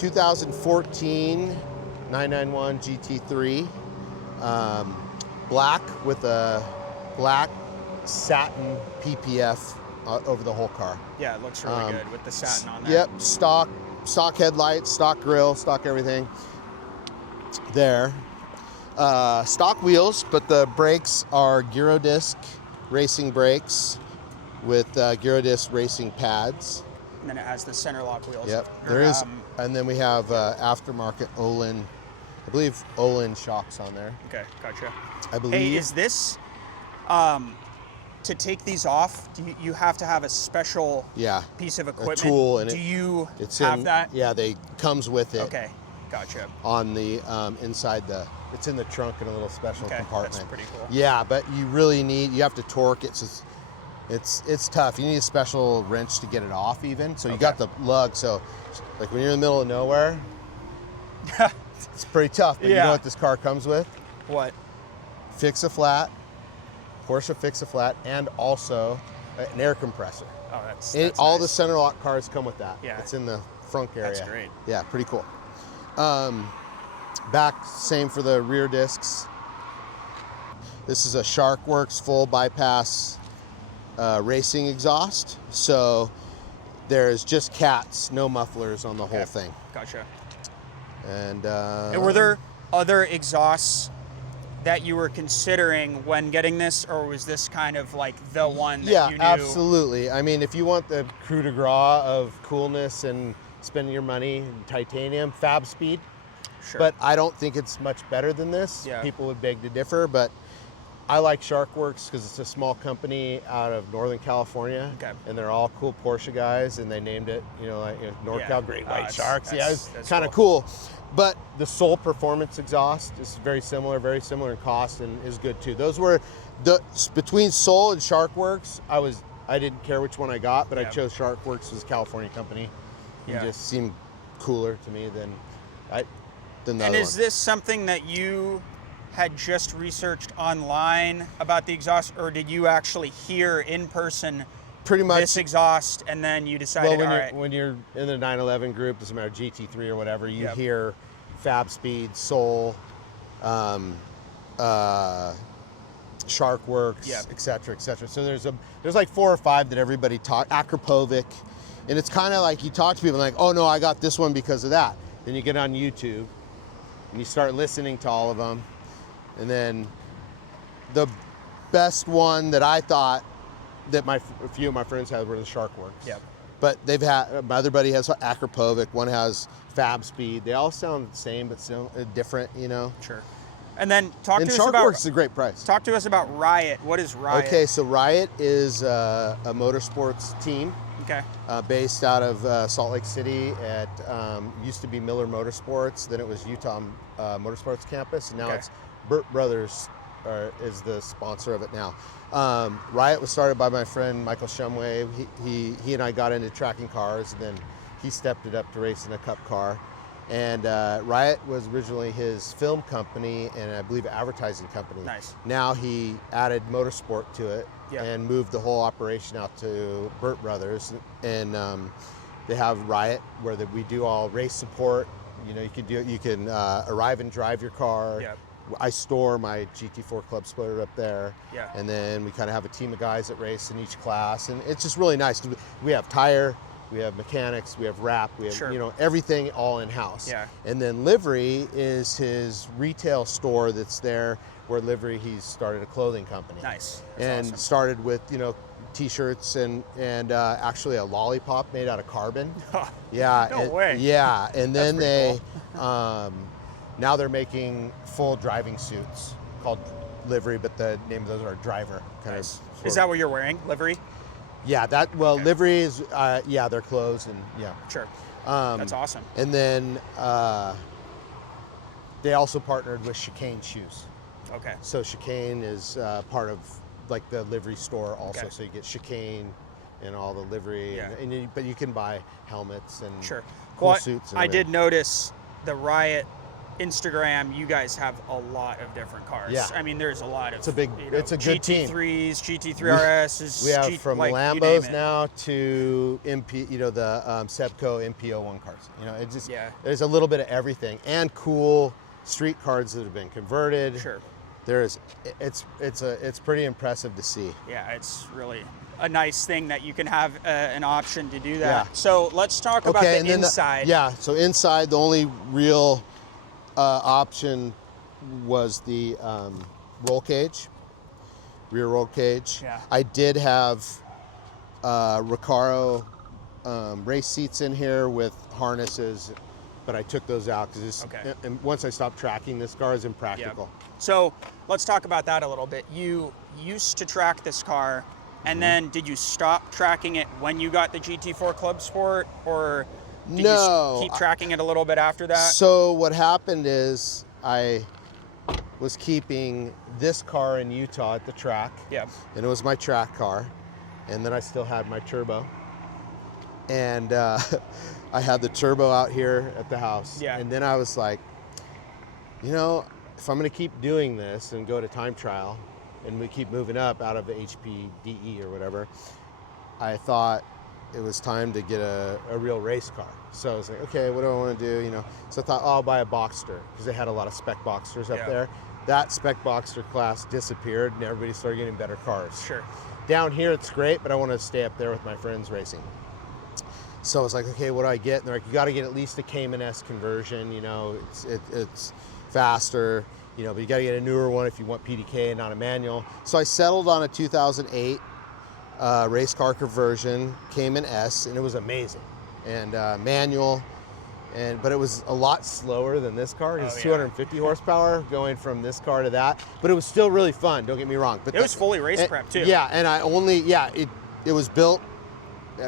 2014 991 GT3, black with a black satin PPF over the whole car. Yeah, it looks really good with the satin on there. Yep, stock headlights, stock grille, stock everything there. Stock wheels, but the brakes are Gyrodisc racing brakes with Gyrodisc racing pads. And then it has the center lock wheels. Yep, there is. And then we have aftermarket Olin, I believe Olin shocks on there. Okay, gotcha. I believe. Hey, is this, to take these off, do you have to have a special piece of equipment? A tool, and do you have that? Yeah, comes with it. Okay, gotcha. On the inside it's in the trunk in a little special compartment. That's pretty cool. Yeah, but you have to torque it. So it's tough. You need a special wrench to get it off even. So you got the lug. So like when you're in the middle of nowhere, it's pretty tough. But you know what this car comes with? What? Fix-a-flat, Porsche Fix-a-Flat, and also an air compressor. Oh, that's all nice. the center lock cars come with that. Yeah. It's in the front area. That's great. Yeah, pretty cool. Back, same for the rear discs. This is a SharkWorks full bypass racing exhaust. So there's just cats, no mufflers on the whole thing. Gotcha. And were there other exhausts that you were considering when getting this, or was this kind of like the one that you knew? Yeah, absolutely. I mean, if you want the coup de grace of coolness and spending your money in titanium, Fab Speed. Sure. But I don't think it's much better than this. Yeah. People would beg to differ, but I like SharkWorks because it's a small company out of Northern California, and they're all cool Porsche guys, and they named it, NorCal Great White Sharks. Yeah, it's kind of cool. But the Soul Performance exhaust is very similar in cost, and is good too. Those were between Soul and SharkWorks. I didn't care which one I got, but I chose SharkWorks as a California company. It just seemed cooler to me than the other one. And is this something that you had just researched online about the exhaust, or did you actually hear in person pretty much this exhaust and then you decided, when you're in the 911 group, doesn't matter, GT3 or whatever, you hear Fab Speed, Soul, SharkWorks, et cetera, et cetera. So there's like 4 or 5 that everybody Akrapovic, and it's kind of like you talk to people like, oh no, I got this one because of that. Then you get on YouTube and you start listening to all of them. And then the best one that I thought that a few of my friends had were the SharkWorks. Yep. But they've had, my other buddy has Akrapovic, one has Fab Speed. They all sound the same, but still different, Sure. And then talk to us SharkWorks about... is a great price. Talk to us about Riot. What is Riot? Okay, so Riot is a motorsports team. Okay. Based out of Salt Lake City at, used to be Miller Motorsports, then it was Utah Motorsports Campus, and now it's Burt Brothers is the sponsor of it now. Riot was started by my friend Michael Shumway. He and I got into tracking cars, and then he stepped it up to racing a cup car. And Riot was originally his film company and I believe advertising company. Nice. Now he added motorsport to it and moved the whole operation out to Burt Brothers. And they have Riot where we do all race support. You can arrive and drive your car. Yep. I store my GT4 Club splitter up there. Yeah. And then we kind of have a team of guys that race in each class. And it's just really nice. We have tire, we have mechanics, we have wrap, we have everything all in-house. Yeah. And then Livery is his retail store that's there where Livery, he's started a clothing company. Nice. That's awesome. Started with, t-shirts and actually a lollipop made out of carbon. Yeah. No way. Yeah. And then they cool. now they're making full driving suits called Livery, but the name of those are driver. Nice. Is that what you're wearing, livery? Yeah, Livery is, their clothes and Sure. That's awesome. And then they also partnered with Chicane Shoes. Okay. So Chicane is part of like the livery store also. Okay. So you get Chicane and all the livery, but you can buy helmets and cool suits. And I did notice the Riot Instagram, you guys have a lot of different cars. Yeah. I mean, there's a lot of. It's a big, it's a good team. GT3s, GT3 RSs. We have from like, Lambos now to MP, the Sebco MP01 cars. It just there's a little bit of everything, and cool street cars that have been converted. Sure. It's pretty impressive to see. Yeah, it's really a nice thing that you can have an option to do that. Yeah. So let's talk about the inside. So inside, the only real option was the roll cage, rear roll cage. Yeah. I did have Recaro race seats in here with harnesses, but I took those out because and once I stopped tracking this car, is impractical. Yep. So let's talk about that a little bit. You used to track this car, and then did you stop tracking it when you got the GT4 Club Sport, or did you keep tracking it a little bit after that? So what happened is I was keeping this car in Utah at the track. Yeah. And it was my track car. And then I still had my turbo. And I had the turbo out here at the house. Yeah. And then I was like, if I'm going to keep doing this and go to time trial, and we keep moving up out of the HPDE or whatever, I thought it was time to get a real race car. So I was like, okay, what do I want to do? So I thought, I'll buy a Boxster, because they had a lot of spec Boxsters up there. That spec Boxster class disappeared, and everybody started getting better cars. Sure. Down here, it's great, but I want to stay up there with my friends racing. So I was like, okay, what do I get? And they're like, you got to get at least a Cayman S conversion. It's faster. But you got to get a newer one if you want PDK and not a manual. So I settled on a 2008 race car conversion, Cayman S, and it was amazing. And manual, but it was a lot slower than this car. It was 250 horsepower going from this car to that, but it was still really fun. Don't get me wrong. But it was fully race prep too. Yeah, and it was built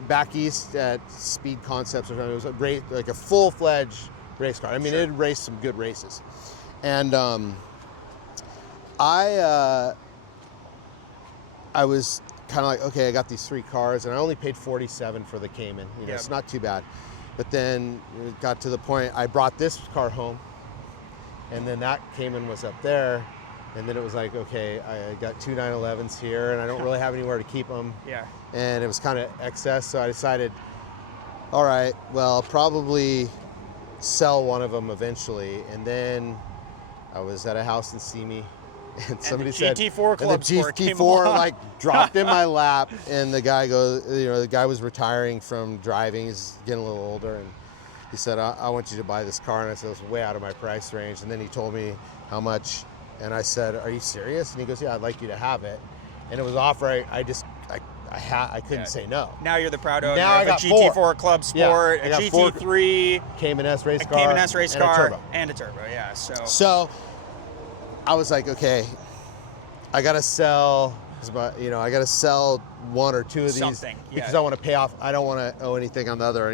back east at Speed Concepts or something. It was like a full-fledged race car. I mean, it raced some good races. And I was kind of like, okay, I got these 3 cars, and I only paid $47 for the Cayman. It's not too bad. But then it got to the point, I brought this car home, and then that Cayman was up there, and then it was like, okay, I got 2 911s here, and I don't really have anywhere to keep them. Yeah. And it was kind of excess, so I decided, all right, well, I'll probably sell one of them eventually. And then I was at a house in Simi, and somebody said, GT4 Club Sport came along. Dropped in my lap, and the guy goes, the guy was retiring from driving. He's getting a little older, and he said, I want you to buy this car. And I said, it's way out of my price range. And then he told me how much, and I said, are you serious? And he goes, yeah, I'd like you to have it. And it was offer. I couldn't say no. Now you're the proud owner of a GT4 Club Sport, a GT3, Cayman S race car, and a turbo. Yeah. So I was like, okay, I gotta sell. I gotta sell 1 or 2 of these because I want to pay off. I don't want to owe anything on the other.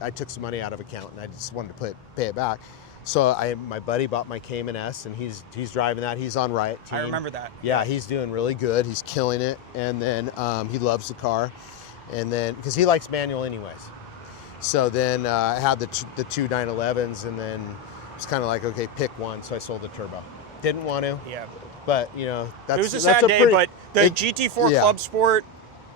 I took some money out of account, and I just wanted to pay it back. So my buddy bought my Cayman S, and he's driving that. He's on Riot team. I remember that. Yeah, he's doing really good. He's killing it, and then he loves the car, and then because he likes manual anyways. So then I had the 2 911s, and then it was kind of like, okay, pick one. So I sold the turbo. Didn't want to. Yeah. But that's it was a sad day. But the GT4 Club Sport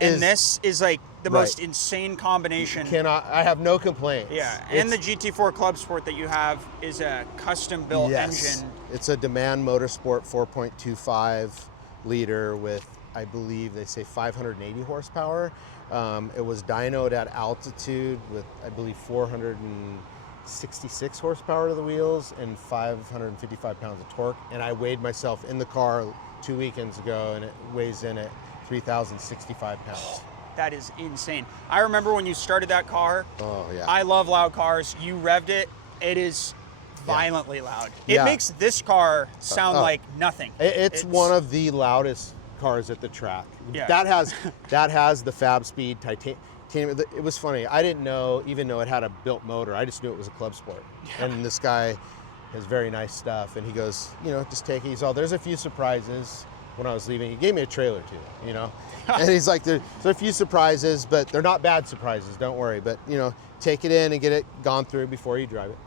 and this is like the most insane combination. I have no complaints. Yeah, and the GT4 Club Sport that you have is a custom-built engine. It's a Demand Motorsport 4.25 liter with, I believe they say 580 horsepower. It was dynoed at altitude with, I believe, 466 horsepower to the wheels and 555 pounds of torque. And I weighed myself in the car 2 weekends ago, and it weighs in at 3,065 pounds. That is insane. I remember when you started that car. Oh, yeah. I love loud cars. You revved it. It is violently loud. It makes this car sound like nothing. It's one of the loudest cars at the track. Yeah. That has the Fab Speed titanium. It was funny. I didn't even know it had a built motor. I just knew it was a Club Sport. Yeah. And this guy has very nice stuff. And he goes, just take it. He's all, there's a few surprises. When I was leaving, he gave me a trailer too, and he's like, there's a few surprises, but they're not bad surprises, don't worry. But, take it in and get it gone through before you drive it.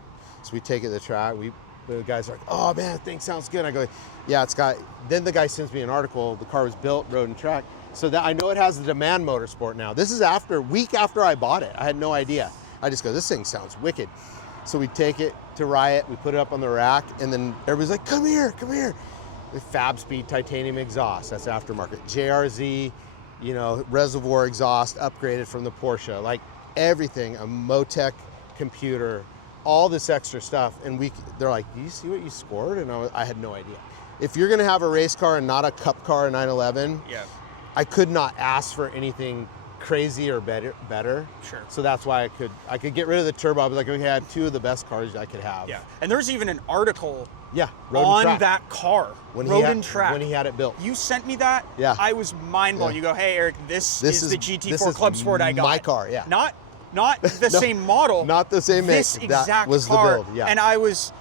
So we take it to the track, we the guys are like, oh man, that thing sounds good. I go, yeah, it's got, then the guy sends me an article, the car was built, road and track. So that I know it has the Demand Motorsport now. This is week after I bought it. I had no idea. I just go, this thing sounds wicked. So we take it to Riot, we put it up on the rack, and then everybody's like, come here, come here. The Fab Speed titanium exhaust, that's aftermarket. JRZ, you know, reservoir exhaust, upgraded from the Porsche. Like everything, a Motec computer, all this extra stuff. And they're like, do you see what you scored? And I had no idea. If you're gonna have a race car and not a cup car, a 911, yeah, I could not ask for anything crazy or better. Sure. So that's why I could get rid of the turbo. I was like, okay, I had two of the best cars I could have. Yeah. And there's even an article on that car. When Road and Track. When he had it built. You sent me that. Yeah. I was mind blown. Yeah. You go, hey Eric, this is the GT4 Club Sport I got. My car, yeah. Not the same model. Not the same make. This exact that was car. the build. Yeah. And I was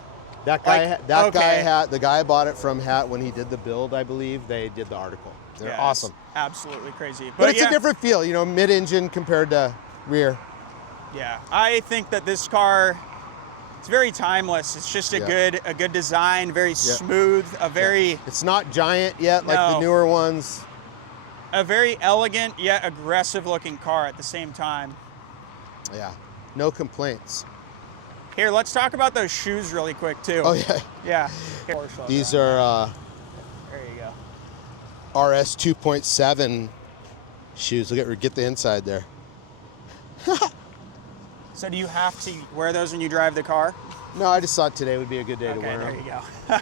that guy. Like, the guy bought it from when he did the build. I believe they did the article. They're awesome. Absolutely crazy. But it's a different feel, you know, mid-engine compared to rear. Yeah, I think that this car, it's very timeless. It's just a good design, very smooth, It's not giant yet like the newer ones. A very elegant yet aggressive looking car at the same time. Yeah, no complaints. Here, let's talk about those shoes really quick too. Oh yeah. Yeah. These are there you go. RS 2.7 shoes. Look at, get the inside there. So do you have to wear those when you drive the car? No, I just thought today would be a good day to wear them. Okay, there you go.